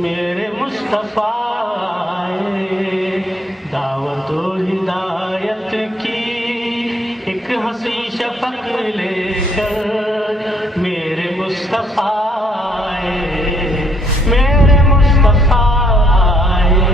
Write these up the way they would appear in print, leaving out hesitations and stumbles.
میرے مصطفیٰ آئے، دعوت و ہدایت کی ایک حسین شفق لے کر، میرے مصطفیٰ آئے، میرے مصطفیٰ آئے۔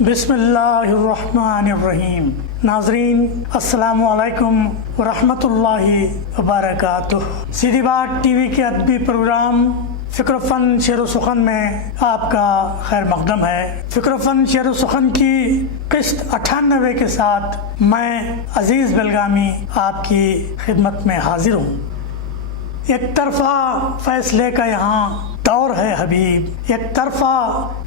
بسم اللہ الرحمن الرحیم۔ ناظرین السلام علیکم ورحمۃ اللہ وبرکاتہ۔ سیدھی بات ٹی وی کے ادبی پروگرام فکر و فن شعر و سخن میں آپ کا خیر مقدم ہے۔ فکر و فن شعر و سخن کی قسط 98 کے ساتھ میں عزیز بلگامی آپ کی خدمت میں حاضر ہوں۔ ایک طرفہ فیصلے کا یہاں دور ہے حبیب، ایک طرفہ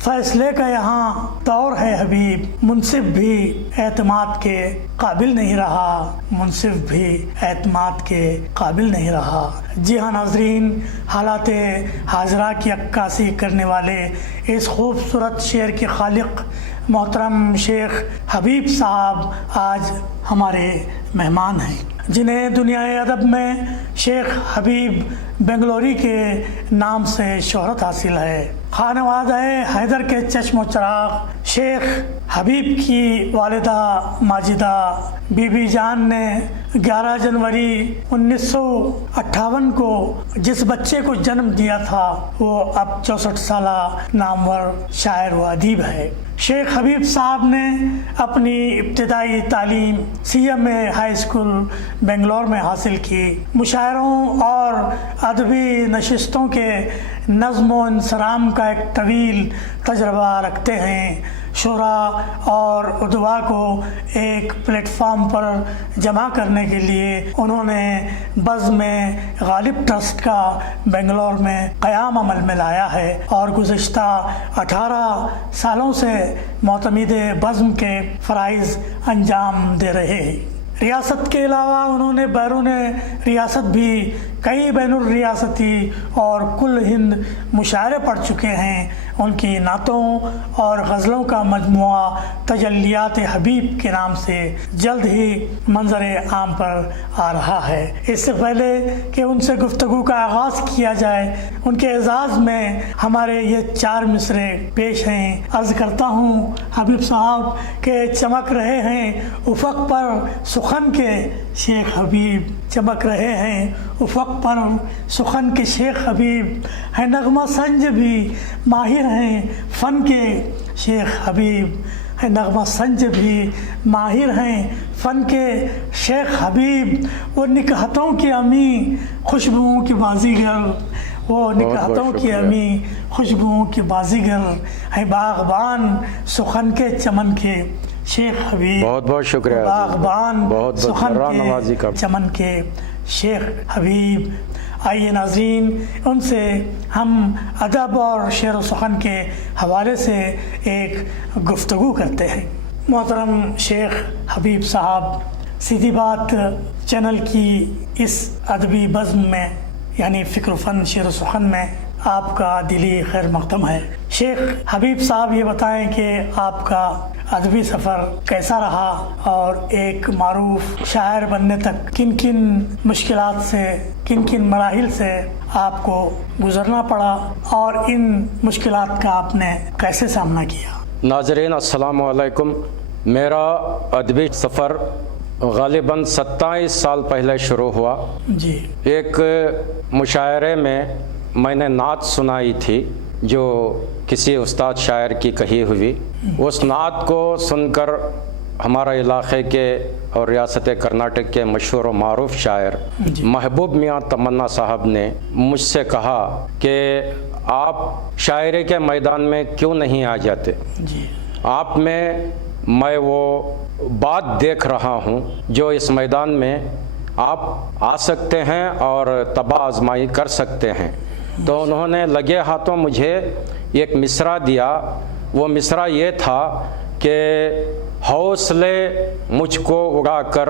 فیصلے کا یہاں دور ہے حبیب، منصف بھی اعتماد کے قابل نہیں رہا، منصف بھی اعتماد کے قابل نہیں رہا۔ جی ہاں ناظرین، حالات حاضرہ کی عکاسی کرنے والے اس خوبصورت شعر کے خالق محترم شیخ حبیب صاحب آج ہمارے مہمان ہیں، جنہیں دنیائے ادب میں شیخ حبیب بنگلوری کے نام سے شہرت حاصل ہے۔ خانوادہ حیدر کے چشم و چراغ شیخ حبیب کی والدہ ماجدہ بی بی جان نے 11 جنوری 1958 کو جس بچے کو جنم دیا تھا وہ اب 64 سالہ نامور شاعر و ادیب ہے۔ شیخ حبیب صاحب نے اپنی ابتدائی تعلیم C M A high school Bangalore میں حاصل کی۔ مشاعروں اور ادبی نشستوں کے نظم و انصرام کا ایک طویل تجربہ رکھتے ہیں۔ شعراء اور ادبا کو ایک پلیٹ فارم پر جمع کرنے کے لیے انہوں نے بزم غالب ٹرسٹ کا بنگلور میں قیام عمل میں لایا ہے اور گزشتہ 18 سالوں سے معتمد بزم کے فرائض انجام دے رہے ہیں۔ ریاست کے علاوہ انہوں نے بیرون ریاست بھی کئی بین الریاستی اور کل ہند مشاعرے پڑھ چکے ہیں۔ ان کی نعتوں اور غزلوں کا مجموعہ تجلیات حبیب کے نام سے جلد ہی منظر عام پر آ رہا ہے۔ اس سے پہلے کہ ان سے گفتگو کا آغاز کیا جائے، ان کے اعزاز میں ہمارے یہ 4 مصرے پیش ہیں۔ عرض کرتا ہوں حبیب صاحب کہ چمک رہے ہیں افق پر سخن کے شیخ حبیب، چمک رہے ہیں افق پر سخن کے شیخ حبیب، ہے نغمہ سنج بھی ماہر ہیں فن کے شیخ حبیب، ہے نغمہ سنج بھی ماہر ہیں فن کے شیخ حبیب، وہ نکہتوں کی امی خوشبوؤں کی بازیگر، وہ نکہتوں کی امی خوشبوؤں کی بازیگر، ہے باغبان سخن کے چمن کے شیخ حبیب۔ بہت بہت شکریہ، باغبان سخن نوازی کا کے چمن کے شیخ حبیب۔ آئیے ناظرین، ان سے ہم ادب اور شعر و سخن کے حوالے سے ایک گفتگو کرتے ہیں۔ محترم شیخ حبیب صاحب، سیدھی بات چینل کی اس ادبی بزم میں یعنی فکر و فن شعر و سخن میں آپ کا دلی خیر مقدم ہے۔ شیخ حبیب صاحب یہ بتائیں کہ آپ کا ادبی سفر کیسا رہا اور ایک معروف شاعر بننے تک کن کن مشکلات سے، کن کن مراحل سے آپ کو گزرنا پڑا اور ان مشکلات کا آپ نے کیسے سامنا کیا؟ ناظرین السلام علیکم۔ میرا ادبی سفر غالباً 27 سال پہلے شروع ہوا۔ جی، ایک مشاعرے میں نے نعت سنائی تھی جو کسی استاد شاعر کی کہی ہوئی۔ اس نعت کو سن کر ہمارا علاقے کے اور ریاست کرناٹک کے مشہور و معروف شاعر محبوب میاں تمنا صاحب نے مجھ سے کہا کہ آپ شاعری کے میدان میں کیوں نہیں آ جاتے؟ جی، آپ میں وہ بات دیکھ رہا ہوں جو اس میدان میں آپ آ سکتے ہیں اور تباہ آزمائی کر سکتے ہیں۔ تو انہوں نے لگے ہاتھوں مجھے ایک مصرع دیا۔ وہ مصرع یہ تھا کہ حوصلے مجھ کو اڑا کر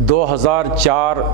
2004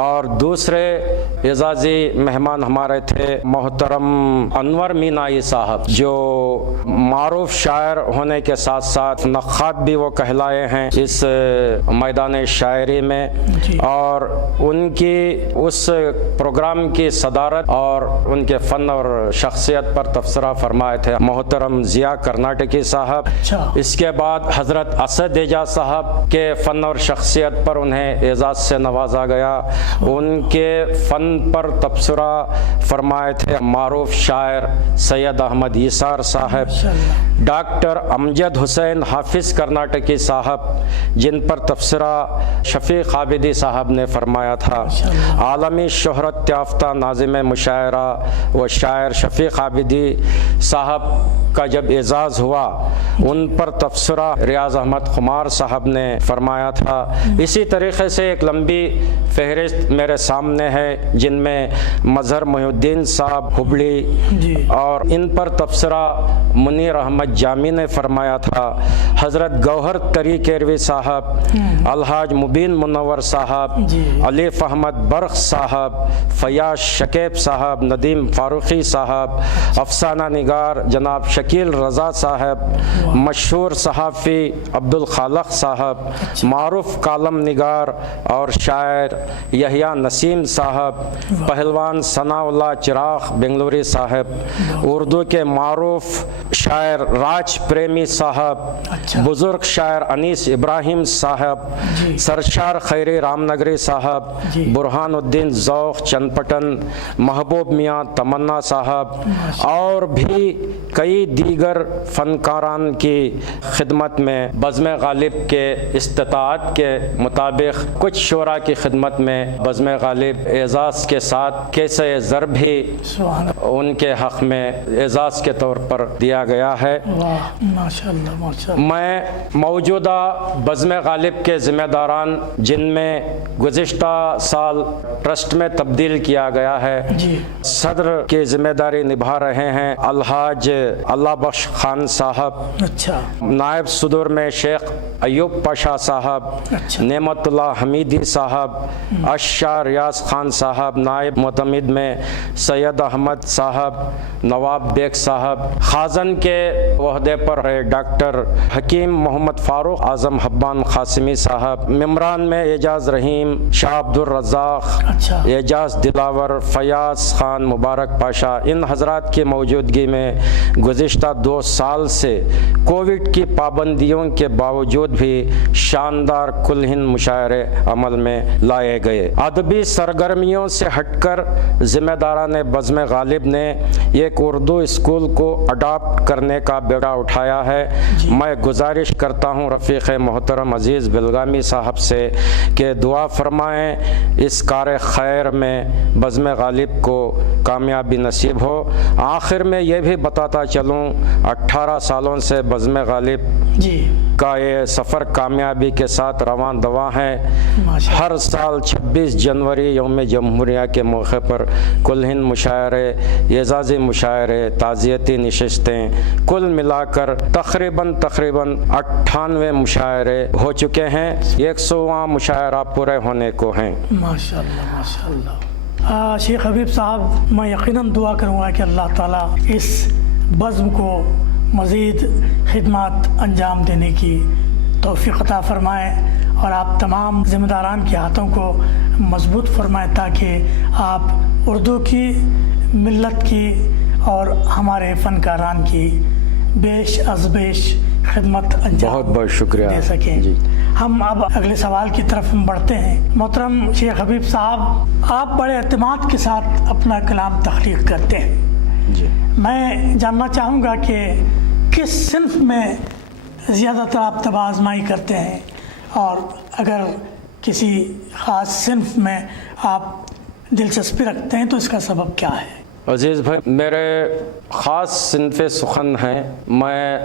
اور دوسرے اعزازی مہمان ہمارے تھے محترم انور مینائی صاحب، جو معروف شاعر ہونے کے ساتھ ساتھ نقاد بھی وہ کہلائے ہیں اس میدان شاعری میں. اور ان کی اس پروگرام کی صدارت اور ان کے فن اور شخصیت پر تبصرہ فرمائے تھے محترم ضیاء کرناٹکی صاحب. اس کے بعد حضرت اسد اعجاز صاحب کے فن اور شخصیت پر انہیں اعزاز سے نوازا گیا. ان کے فن پر تبصرہ فرمائے تھے معروف شاعر سید احمد ایثار صاحب. ڈاکٹر امجد حسین حافظ کرناٹکی صاحب جن پر تبصرہ شفیق عابدی صاحب نے فرمایا تھا. عالمی شہرت یافتہ ناظم مشاعرہ و شاعر شفیق عابدی صاحب کا جب اعزاز ہوا ان پر تبصرہ ریاض احمد خمار صاحب نے فرمایا تھا. اسی طریقے سے ایک لمبی فہرست میرے سامنے ہے جن میں مظہر محی الدین صاحب ہبلی اور ان پر تبصرہ منیر احمد جامی نے فرمایا تھا. حضرت گوہر تری کیروی صاحب، الحاج مبین منور صاحب، علیف احمد برخ صاحب، فیاض شکیب صاحب، ندیم فاروقی صاحب، افسانہ نگار جناب شکیل رضا صاحب، مشہور صحافی عبدالخالق صاحب، معروف کالم نگار اور شاعر یحییٰ نسیم صاحب، پہلوان ثناء اللہ چراغ بنگلوری صاحب، اردو کے معروف شاعر راج پریمی صاحب، بزرگ شاعر انیس ابراہیم صاحب، سرشار خیری رام نگری صاحب، برہان الدین ذوق چنپٹن، محبوب میاں تمنا صاحب اور بھی کئی دیگر فنکاران کی خدمت میں بزم غالب کے استطاعت کے مطابق کچھ شعراء کی خدمت میں بزم غالب اعزاز کے ساتھ کیسے ضرب بھی ان کے حق میں اعزاز کے طور پر دیا گیا ہے. میں موجودہ بزم غالب کے ذمہ داران جن میں گزشتہ سال ٹرسٹ میں تبدیل کیا گیا ہے صدر کی ذمہ داری نبھا رہے ہیں الحاج اللہ بخش خان صاحب. نائب صدور میں شیخ ایوب پاشا صاحب، نعمت اللہ حمیدی صاحب، اششاہ ریاض خان صاحب. نائب معتمد میں سید احمد صاحب، نواب بیگ صاحب. خازن کے عہدے پر ہے ڈاکٹر حکیم محمد فاروق اعظم حبان قاسمی صاحب. ممبران میں اعجاز رحیم، شاہ عبد الرزاق، اعجاز دلاور، فیاض خان، مبارک پاشا. ان حضرات کی موجودگی میں گزشتہ 2 سال سے کووڈ کی پابندیوں کے باوجود بھی شاندار کل ہند مشاعرے عمل میں لائے گئے. ادبی سرگرمیوں سے ہٹ کر ذمہ داران بزم غالب نے ایک اردو اسکول کو اڈاپٹ کرنے کا بیڑا اٹھایا ہے. میں گزارش کرتا ہوں رفیق محترم عزیز بلگامی صاحب سے کہ دعا فرمائیں اس کار خیر میں بزم غالب کو کامیابی نصیب ہو. آخر میں یہ بھی بتاتا چلوں 18 سالوں سے بزم غالب کا یہ سفر کامیابی کے ساتھ رواں دواں ہے. ہر سال 26 جنوری یوم جمہوریہ کے موقع پر کل ہند مشاعرے، اعزازی مشاعرے، تعزیتی نشستیں کل ملا کر تقریباً 98 مشاعرے ہو چکے ہیں. 100واں مشاعرہ پورے ہونے کو ہیں. ماشاءاللہ ماشاءاللہ. شیخ حبیب صاحب، میں یقیناً دعا کروں گا کہ اللہ تعالیٰ اس بزم کو مزید خدمات انجام دینے کی توفیق عطا فرمائے اور آپ تمام ذمہ داران کے ہاتھوں کو مضبوط فرمائے تاکہ آپ اردو کی، ملت کی اور ہمارے فنکاران کی بیش از بیش خدمت انجام بہت شکریہ دے سکیں. ہم اب اگلے سوال کی طرف بڑھتے ہیں. محترم شیخ حبیب صاحب، آپ بڑے اعتماد کے ساتھ اپنا کلام تخلیق کرتے ہیں. میں جاننا چاہوں گا کہ کس صنف میں زیادہ تر آپ طبع آزمائی کرتے ہیں اور اگر کسی خاص صنف میں آپ دلچسپی رکھتے ہیں تو اس کا سبب کیا ہے؟ عزیز بھائی، میرے خاص صنف سخن ہیں. میں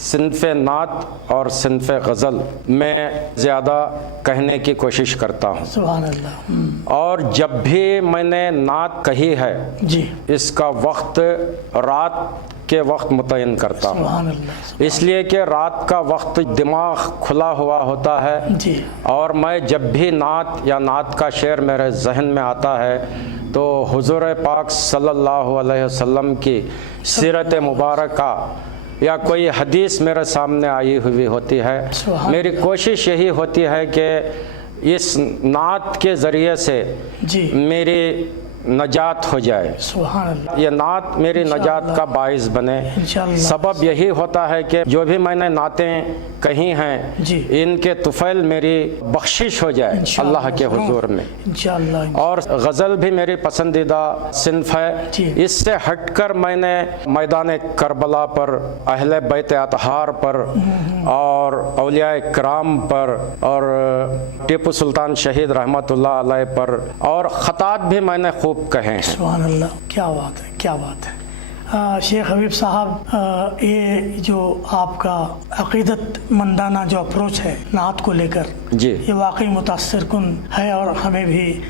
صنف نعت اور صنف غزل میں زیادہ کہنے کی کوشش کرتا ہوں، سبحان اللہ۔ اور جب بھی میں نے نعت کہی ہے جی، اس کا وقت رات کے وقت متعین کرتا ہوں، سبحان اللہ۔ اس لیے کہ رات کا وقت دماغ کھلا ہوا ہوتا ہے، جی، اور میں جب بھی نعت یا نعت کا شعر میرے ذہن میں آتا ہے تو حضور پاک صلی اللہ علیہ وسلم کی سیرت مبارکہ یا کوئی حدیث میرے سامنے آئی ہوئی ہوتی ہے۔ میری کوشش یہی ہوتی ہے کہ اس نعت کے ذریعے سے جی، میری نجات ہو جائے، سبحان اللہ، یہ نعت میری نجات کا باعث بنے۔ انشاءاللہ۔ سبب یہی ہوتا ہے کہ جو بھی میں نے نعتیں کہی ہیں جی، ان کے طفیل میری بخشش ہو جائے انشاءاللہ، اللہ کے حضور میں۔ انشاءاللہ۔ اور غزل بھی میری پسندیدہ صنف ہے۔ جی، اس سے ہٹ کر میں نے میدان کربلا پر، اہل بیت اطہار پر، اور اولیاء کرام پر، اور ٹیپو سلطان شہید رحمۃ اللہ علیہ پر، اور خطات بھی میں نے خوب کہے ہیں۔ سبحان اللہ، کیا بات ہے، کیا بات ہے۔ شیخ حبیب صاحب، یہ جو آپ کا عقیدت مندانہ جو اپروچ ہے نعت کو لے کر، جی، یہ واقعی متاثر کن ہے، اور ہمیں بھی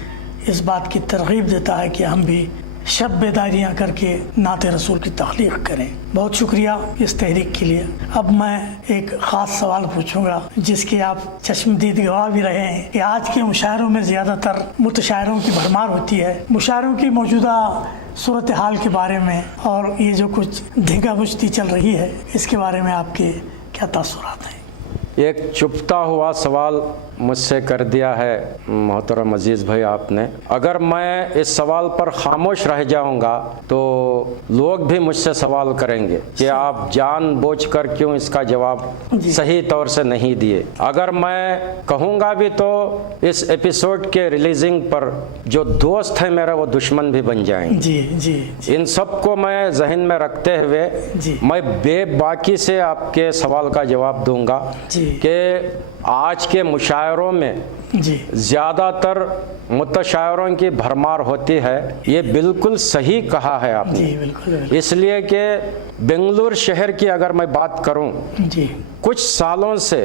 اس بات کی ترغیب دیتا ہے کہ ہم بھی شب بیداریاں کر کے نعت رسول کی تخلیق کریں۔ بہت شکریہ اس تحریک کے لیے۔ اب میں ایک خاص سوال پوچھوں گا جس کے آپ چشمدید گواہ بھی رہے ہیں کہ آج کے مشاعروں میں زیادہ تر متشاعروں کی بھرمار ہوتی ہے۔ مشاعروں کی موجودہ صورتحال کے بارے میں اور یہ جو کچھ دھگا بجتی چل رہی ہے اس کے بارے میں آپ کے کیا تاثرات ہیں؟ ایک چپتا ہوا سوال مجھ سے کر دیا ہے محترم عزیز بھائی آپ نے۔ اگر میں اس سوال پر خاموش رہ جاؤں گا تو لوگ بھی مجھ سے سوال کریں گے کہ آپ جان بوجھ کر کیوں اس کا جواب صحیح طور سے نہیں دیے۔ اگر میں کہوں گا بھی تو اس ایپیسوڈ کے ریلیزنگ پر جو دوست ہیں میرے وہ دشمن بھی بن جائیں گے۔ جی جی، ان سب کو میں ذہن میں رکھتے ہوئے میں بے باکی سے آپ کے سوال کا جواب دوں گا کہ آج کے مشاعروں میں زیادہ تر متشاعروں کی بھرمار ہوتی ہے۔ یہ بالکل صحیح کہا ہے آپ نے، اس لیے کہ بنگلور شہر کی اگر میں بات کروں، کچھ سالوں سے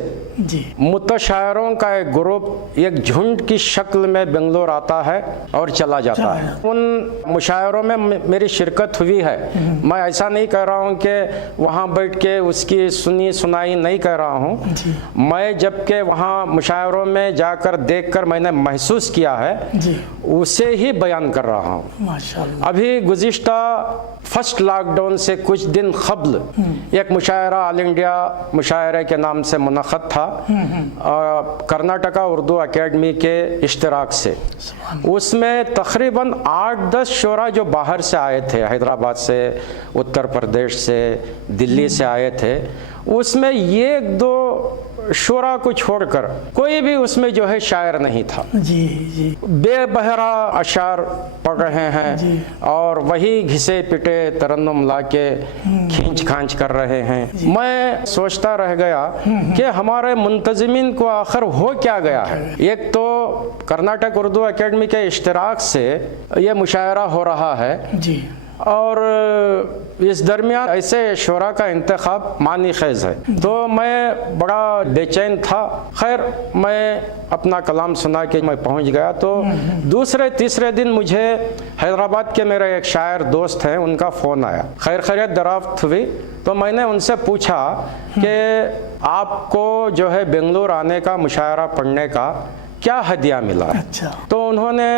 متشاعروں کا ایک گروپ ایک جھنڈ کی شکل میں بنگلور آتا ہے اور چلا جاتا ہے۔ ان مشاعروں میں میری شرکت ہوئی ہے، میں ایسا نہیں کہہ رہا ہوں کہ وہاں بیٹھ کے اس کی سنی سنائی نہیں کہہ رہا ہوں، میں جب کہ وہاں مشاعروں میں جا کر دیکھ کر میں نے محسوس کیا ہے اسے ہی بیان کر رہا ہوں۔ ابھی گزشتہ فرسٹ لاک ڈاؤن سے کچھ دن قبل ایک مشاعرہ آل انڈیا مشاعرے کے نام سے منعقد تھا کرناٹکا اردو اکیڈمی کے اشتراک سے۔ اس میں تقریباً 8-10 شعراء جو باہر سے آئے تھے، حیدرآباد سے، اتر پردیش سے، دلی سے آئے تھے، اس میں ایک دو شعراء کو چھوڑ کر کوئی بھی اس میں جو ہے شاعر نہیں تھا۔ بے بہرا اشعار پڑھ رہے ہیں اور وہی گھسے پٹے ترنم لا کے کھینچ کھانچ کر رہے ہیں۔ میں سوچتا رہ گیا کہ ہمارے منتظمین کو آخر ہو کیا گیا ہے۔ ایک تو کرناٹک اردو اکیڈمی کے اشتراک سے یہ مشاعرہ ہو رہا ہے، اور اس درمیان ایسے شعراء کا انتخاب معنی خیز ہے، تو میں بڑا بے چین تھا۔ خیر میں اپنا کلام سنا کے میں پہنچ گیا، تو دوسرے تیسرے دن مجھے حیدرآباد کے میرے ایک شاعر دوست ہیں، ان کا فون آیا، خیر خیریت دریافت ہوئی، تو میں نے ان سے پوچھا کہ آپ کو جو ہے بنگلور آنے کا، مشاعرہ پڑھنے کا کیا ہدیہ ملا؟ تو انہوں نے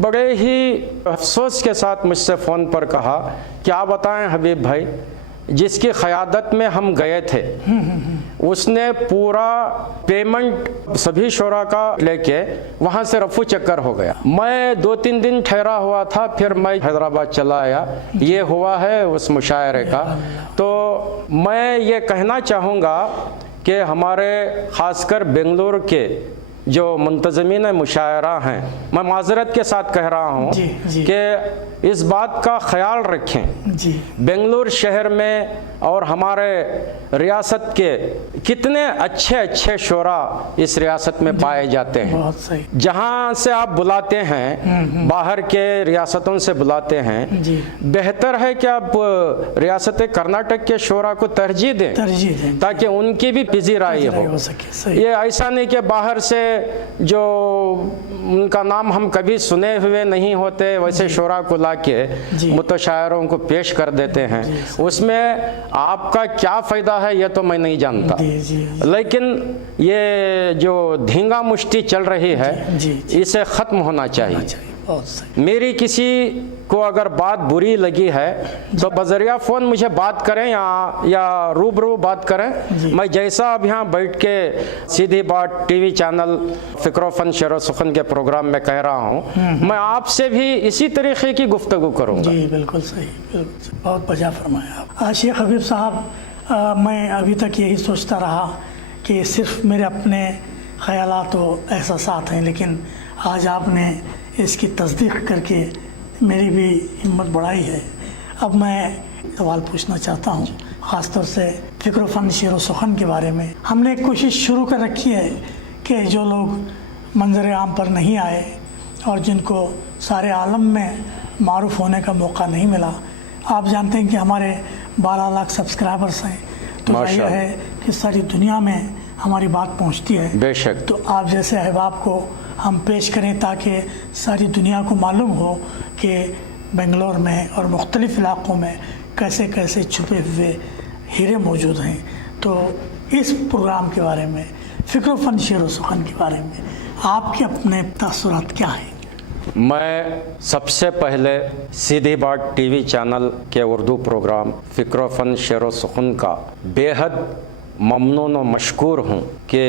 بڑے ہی افسوس کے ساتھ مجھ سے فون پر کہا، کیا بتائیں حبیب بھائی، جس کی قیادت میں ہم گئے تھے اس نے پورا پیمنٹ سبھی شعراء کا لے کے وہاں سے رفو چکر ہو گیا۔ میں 2-3 دن ٹھہرا ہوا تھا، پھر میں حیدرآباد چلا آیا۔ یہ ہوا ہے اس مشاعرے کا۔ تو میں یہ کہنا چاہوں گا کہ ہمارے خاص کر بنگلور کے جو منتظمین مشاعرہ ہیں، میں معذرت کے ساتھ کہہ رہا ہوں کہ اس بات کا خیال رکھیں جی بنگلور شہر میں اور ہمارے ریاست کے کتنے اچھے اچھے شعرا اس ریاست میں پائے جاتے ہیں. بہت صحیح. جہاں سے آپ بلاتے ہیں باہر کے ریاستوں سے بلاتے ہیں, جی بہتر ہے کہ آپ ریاست کرناٹک کے شعرا کو ترجیح دیں تاکہ ان کی بھی پذیرائی ہو سکے. یہ ایسا نہیں کہ باہر سے جو ان کا نام ہم کبھی سنے ہوئے نہیں ہوتے ویسے شعرا کو لا کے متشاعروں کو پیش کر دیتے ہیں. اس میں آپ کا کیا فائدہ ہے یہ تو میں نہیں جانتا, لیکن یہ جو دھینگا مشتی چل رہی ہے اسے ختم ہونا چاہیے. میری کسی کو اگر بات بری لگی ہے تو بذریعہ فون مجھے بات کریں یا روبرو بات کریں. میں جیسا اب یہاں بیٹھ کے سیدھی بات ٹی وی چینل فکر و فن شعر و سخن کے پروگرام میں کہہ رہا ہوں, میں آپ سے بھی اسی طریقے کی گفتگو کروں گا. جی بالکل صحیح, بہت بجا فرمایا آپ. شیخ حبیب صاحب, میں ابھی تک یہی سوچتا رہا کہ صرف میرے اپنے خیالات و احساسات ہیں, لیکن آج آپ نے اس کی تصدیق کر کے میری بھی ہمت بڑھائی ہے. اب میں سوال پوچھنا چاہتا ہوں خاص طور سے فکر و فن شعر و سخن کے بارے میں. ہم نے کوشش شروع کر رکھی ہے کہ جو لوگ منظر عام پر نہیں آئے اور جن کو سارے عالم میں معروف ہونے کا موقع نہیں ملا, آپ جانتے ہیں کہ ہمارے 12 لاکھ سبسکرائبرز ہیں, تو ظاہر ہے کہ ساری دنیا میں ہماری بات پہنچتی ہے. بے شک. تو آپ جیسے احباب کو ہم پیش کریں تاکہ ساری دنیا کو معلوم ہو کہ بنگلور میں اور مختلف علاقوں میں کیسے کیسے چھپے ہوئے ہیرے موجود ہیں. تو اس پروگرام کے بارے میں, فکر و فن شعر و سخن کے بارے میں آپ کے اپنے تاثرات کیا ہیں؟ میں سب سے پہلے سیدھی بات ٹی وی چینل کے اردو پروگرام فکر و فن شعر و سخن کا بے حد ممنون و مشکور ہوں کہ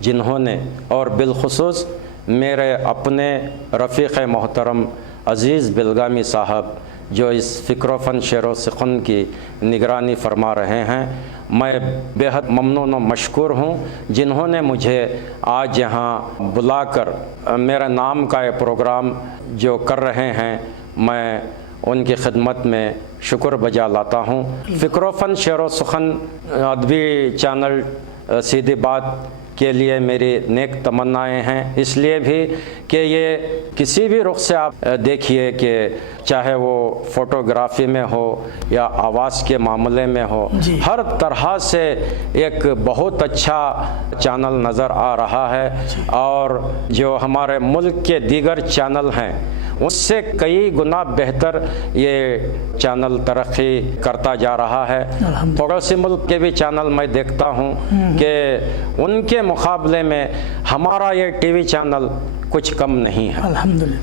جنہوں نے, اور بالخصوص میرے اپنے رفیق محترم عزیز بلگامی صاحب جو اس فکر و فن شعر و سخن کی نگرانی فرما رہے ہیں, میں بے حد ممنون و مشکور ہوں جنہوں نے مجھے آج یہاں بلا کر میرا نام کا یہ پروگرام جو کر رہے ہیں, میں ان کی خدمت میں شکر بجا لاتا ہوں. فکر و فن شعر و سخن ادبی چینل سیدھی بات کے لیے میری نیک تمنائیں ہیں, اس لیے بھی کہ یہ کسی بھی رخ سے آپ دیکھیے کہ چاہے وہ فوٹوگرافی میں ہو یا آواز کے معاملے میں ہو, ہر طرح سے ایک بہت اچھا چینل نظر آ رہا ہے. اور جو ہمارے ملک کے دیگر چینل ہیں اس سے کئی گنا بہتر یہ چینل ترقی کرتا جا رہا ہے. پڑوسی ملک کے بھی چینل میں دیکھتا ہوں کہ ان کے مقابلے میں ہمارا یہ ٹی وی چینل کچھ کم نہیں ہے.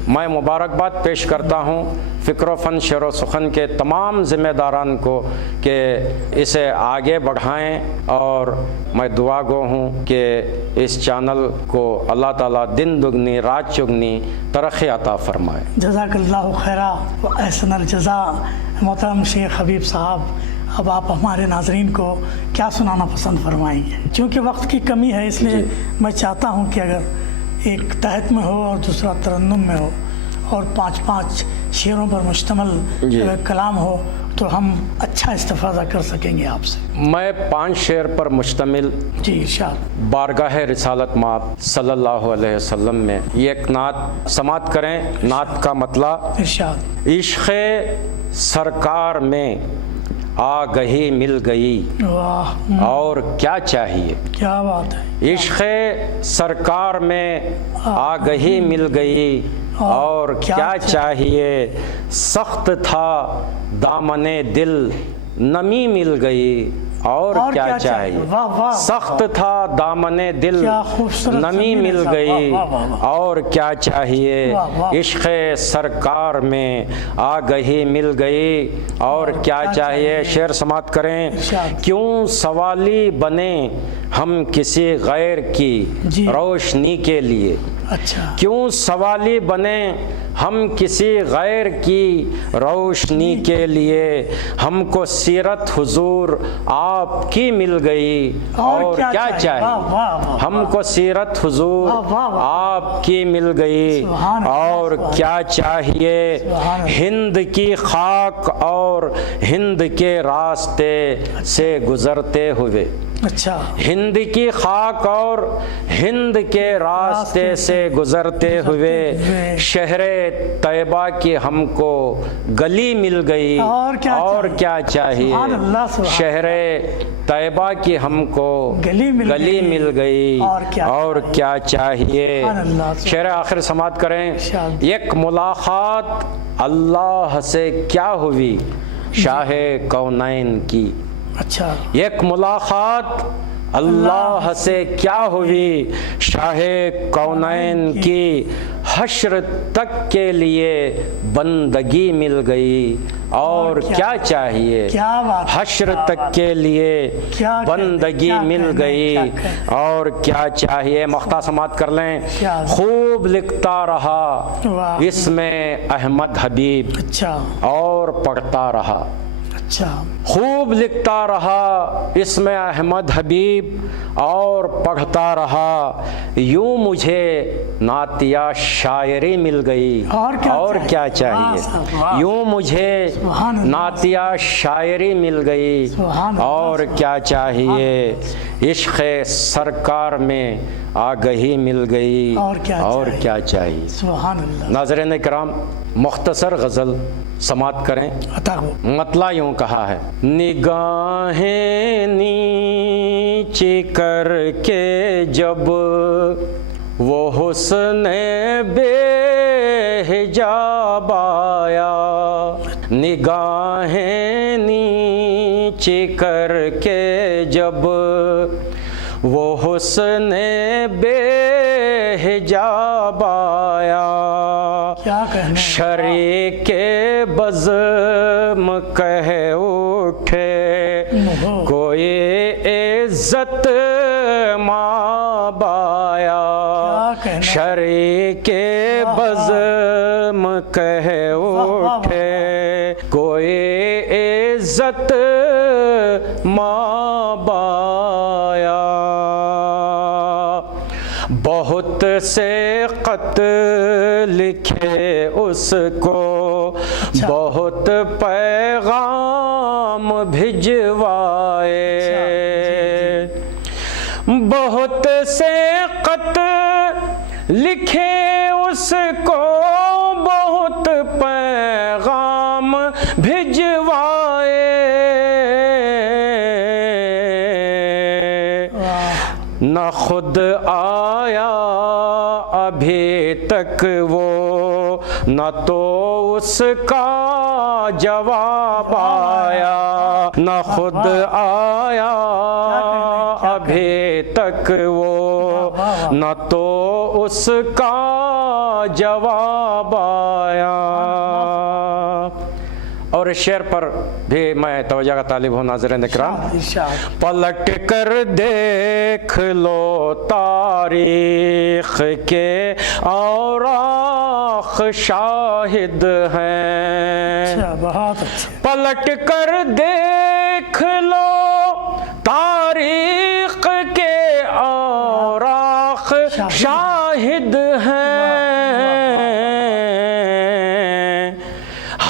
میں مبارکباد پیش کرتا ہوں فکر و فن شعر و سخن کے تمام ذمہ داران کو کہ اسے آگے بڑھائیں, اور میں دعا گو ہوں کہ اس چینل کو اللہ تعالیٰ دن دگنی رات چگنی ترقی عطا فرمائے. جزاک اللہ خیرہ و احسن الجزا. محترم شیخ حبیب صاحب, اب آپ ہمارے ناظرین کو کیا سنانا پسند فرمائیں گے؟ چونکہ وقت کی کمی ہے اس لیے میں چاہتا ہوں کہ اگر ایک تحت میں ہو اور دوسرا ترنم میں ہو اور 5 شعروں پر مشتمل کلام ہو تو ہم اچھا استفادہ کر سکیں گے آپ سے. میں 5 شعر پر مشتمل ارشاد بارگاہ رسالت مآب صلی اللہ علیہ وسلم میں یہ ایک نعت سماعت کریں. نعت کا مطلب ارشاد. عشق سرکار میں آگہی مل گئی اور کیا چاہیے. کیا بات ہے. عشق سرکار میں آگہی مل گئی اور کیا چاہیے. سخت تھا دامن دل نمی مل گئی اور کیا چاہیے. سخت تھا دامن دل نمی مل گئی اور کیا چاہیے. عشق سرکار میں آگہی مل گئی اور کیا چاہیے. شعر سماعت کریں. کیوں سوالی بنے ہم کسی غیر کی روشنی کے لیے. کیوں سوالی بنے ہم کسی غیر کی روشنی کے لیے. ہم کو سیرت حضور آپ کی مل گئی اور کیا چاہیے ہم کو سیرت حضور آپ کی مل گئی اور کیا چاہیے ہند کی خاک اور ہند کے راستے سے گزرتے ہوئے اچھا ہند کی خاک اور ہند کے راستے سے گزرتے ہوئے شہر طیبہ کی ہم کو گلی مل گئی اور کیا چاہیے شہر طیبہ کی ہم کو گلی مل گئی اور کیا چاہیے شعر آخر سماعت کریں یک ملاقات اللہ سے کیا ہوئی شاہ کونین کی اچھا ایک ملاقات اللہ سے کیا ہوئی شاہ کونین کی حشر تک کے لیے بندگی مل گئی اور کیا چاہیے حشر تک کے لیے بندگی مل گئی اور کیا چاہیے مختہ سماعت کر لیں خوب لکھتا رہا اس میں احمد حبیب اور پڑھتا رہا خوب لکھتا رہا اس میں احمد حبیب اور پڑھتا رہا یوں مجھے نعتیہ شاعری مل گئی اور کیا چاہیے یوں مجھے نعتیہ شاعری مل گئی اور کیا چاہیے عشق سرکار میں آگہی مل گئی اور کیا چاہیے ناظرین کرام مختصر غزل سماعت کریں مطلع یوں کہا ہے نگاہیں نیچے کر کے جب وہ حسن بے حجاب آیا نگاہیں نیچے کر کے جب وہ حسن بے حجاب آیا شریک بزم کہہ اٹھے کوئی عزت ماں بایا شریک بزم کہہ اٹھے کوئی عزت ماں بایا بہت سے خط لکھے اس کو بہت پیغام بھجوائے بہت سے خط لکھے اس کو بہت پیغام بھجوائے نہ خود آیا ابھی تک وہ نہ تو اس کا جواب آیا نہ خود آیا ابھی تک وہ نہ تو اس کا جواب آیا اور اس شعر پر بھی میں توجہ کا طالب ہوں ناظرین اکرام پلٹ کر دیکھ لو تاریخ کے اوراق شاہد ہیں پلٹ کر دیکھ لو تاریخ کے اوراق شاہد ہیں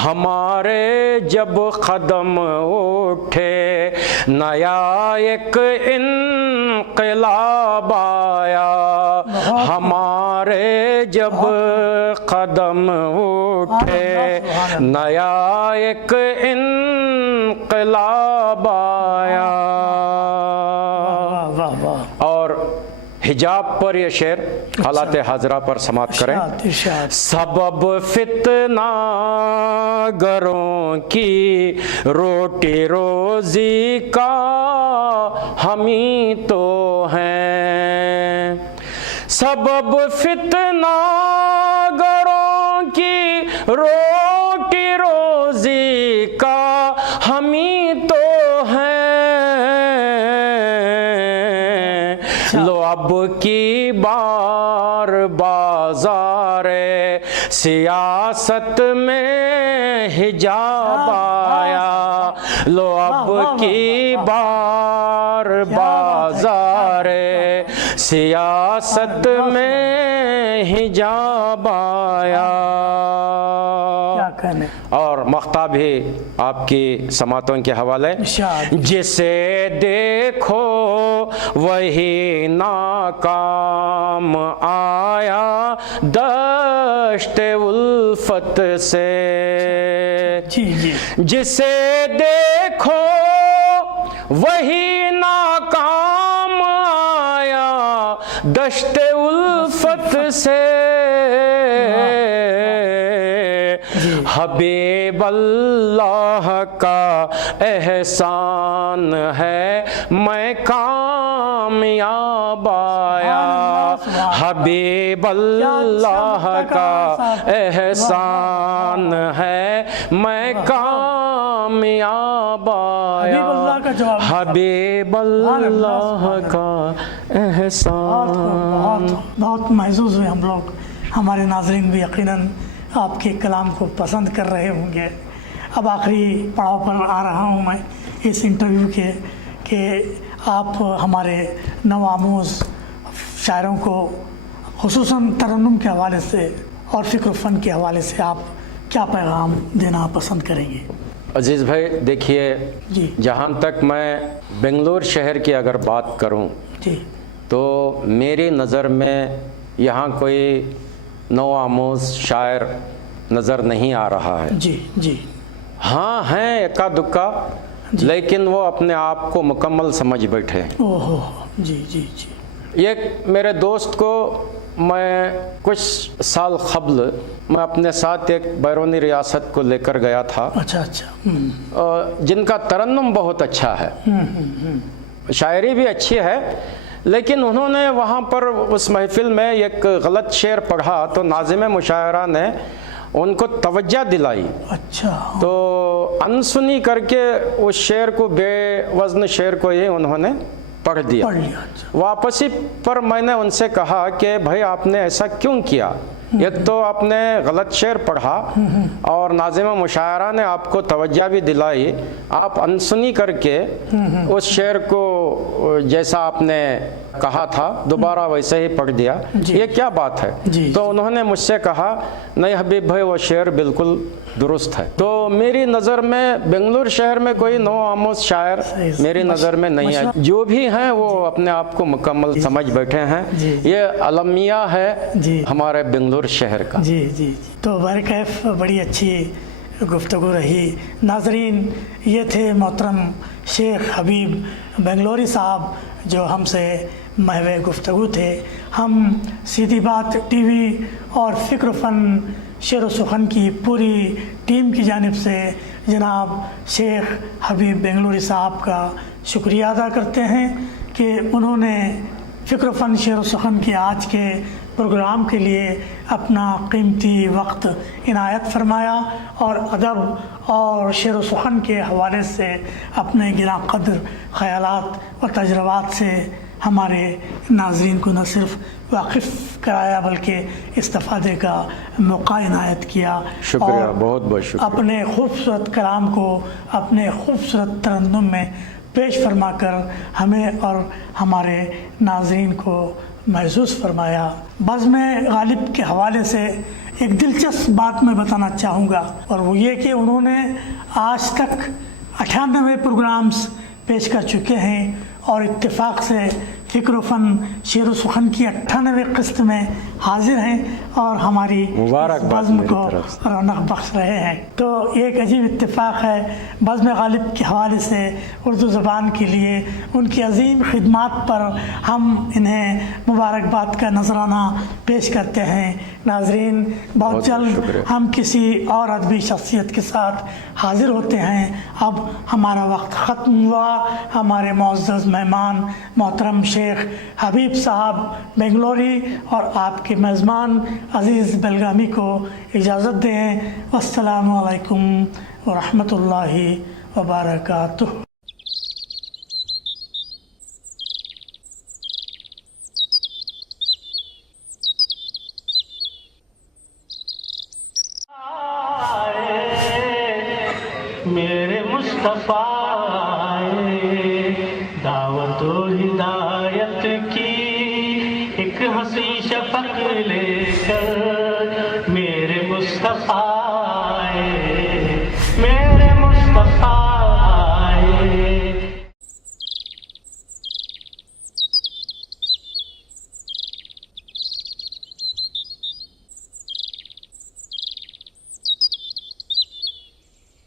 ہمارے جب قدم اٹھے نیا ایک انقلاب آیا ہمارے جب قدم اٹھے نیا ایک انقلاب آیا اور حجاب پر یہ شعر حالات حاضرہ پر سماعت کریں سبب فتنہ گروں کی روٹی روزی کا ہم ہی تو ہیں سبب فتنہ گروں کی روٹی روزی کا ہم ہی تو ہیں لو اب کی بار بازار سیاست میں حجاب آیا لو اب کی بار بازار سیاست میں حجاب آیا. اور مقطع بھی آپ کی سماعتوں کے حوالے. جسے دیکھو وہی ناکام آیا دشت الفت سے. جسے دیکھو وہی ناکام آیا دشت الفت سے. حبیب اللہ کا احسان ہے میں کامیاب آیا. حبیب اللہ کا احسان ہے میں کامیاب آیا. حبیب اللہ کا احسان. بہت محظوظ ہوئے ہم لوگ. ہمارے ناظرین بھی یقیناً آپ کے کلام کو پسند کر رہے ہوں گے. اب آخری پڑاؤ پر آ رہا ہوں میں اس انٹرویو کے کہ آپ ہمارے نوآموز شاعروں کو خصوصاً ترنم کے حوالے سے اور فکر و فن کے حوالے سے آپ کیا پیغام دینا پسند کریں گے؟ عزیز بھائی دیکھیے جہاں تک میں بنگلور شہر کی اگر بات کروں تو میری نظر میں یہاں کوئی نوآموز شاعر نظر نہیں آ رہا ہے. ہاں ہیں اکا دکا لیکن وہ اپنے آپ کو مکمل سمجھ بیٹھے. ایک میرے دوست کو میں کچھ سال قبل میں اپنے ساتھ ایک بیرونی ریاست کو لے کر گیا تھا. جن کا ترنم بہت اچھا ہے, شاعری بھی اچھی ہے, لیکن انہوں نے وہاں پر اس محفل میں ایک غلط شعر پڑھا تو ناظم مشاعرہ نے ان کو توجہ دلائی. تو انسنی کر کے اس شعر کو بے وزن شعر کو یہ انہوں نے پڑھ دیا. واپسی پر میں نے ان سے کہا کہ بھائی آپ نے ایسا کیوں کیا؟ ایک تو آپ نے غلط شعر پڑھا اور ناظم مشاعرہ نے آپ کو توجہ بھی دلائی, آپ انسنی کر کے اس شعر کو جیسا آپ نے کہا تھا دوبارہ ویسے ہی پڑھ دیا, یہ کیا بات ہے؟ تو انہوں نے مجھ سے کہا نہیں حبیب بھائی وہ شعر بالکل درست ہے. تو میری نظر میں بنگلور شہر میں کوئی نوآموز شاعر میری نظر میں نہیں ہے. جو بھی ہیں وہ اپنے آپ کو مکمل سمجھ بیٹھے ہیں. یہ المیہ ہے ہمارے بنگلور شہر کا. تو برکیف بڑی اچھی گفتگو رہی. ناظرین یہ تھے محترم شیخ حبیب بنگلوری صاحب جو ہم سے محو گفتگو تھے. ہم سیدھی بات ٹی وی اور فکر و فن شعر و سخن کی پوری ٹیم کی جانب سے جناب شیخ حبیب بنگلوری صاحب کا شکریہ ادا کرتے ہیں کہ انہوں نے فکر و فن شعر و سخن کے آج کے پروگرام کے لیے اپنا قیمتی وقت عنایت فرمایا اور ادب اور شعر و سخن کے حوالے سے اپنے گراں قدر خیالات اور تجربات سے ہمارے ناظرین کو نہ صرف واقف کرایا بلکہ استفادے کا موقع عنایت کیا. شکریہ, بہت بہت شکریہ. اپنے خوبصورت کلام کو اپنے خوبصورت ترنم میں پیش فرما کر ہمیں اور ہمارے ناظرین کو محظوظ فرمایا. بزم غالب کے حوالے سے ایک دلچسپ بات میں بتانا چاہوں گا اور وہ یہ کہ انہوں نے آج تک 98 پروگرامز پیش کر چکے ہیں اور اتفاق سے فکر و فن شعر و سخن کی 98 قسط میں حاضر ہیں اور ہماری بزم کو رونق بخش رہے ہیں. تو ایک عجیب اتفاق ہے. بزم غالب کے حوالے سے اردو زبان کے لیے ان کی عظیم خدمات پر ہم انہیں مبارکباد کا نذرانہ پیش کرتے ہیں. ناظرین بہت جلد ہم کسی اور ادبی شخصیت کے ساتھ حاضر ہوتے ہیں. اب ہمارا وقت ختم ہوا. ہمارے معزز مہمان محترم شیخ حبیب صاحب بنگلوری اور آپ کے میزبان عزیز بلگامی کو اجازت دیں. والسلام علیکم ورحمۃ اللہ وبرکاتہ. میرے میرے مصطفیٰ آئے دعوت و ہدایت کی ایک ہنسی شفق لے کر، میرے مصطفیٰ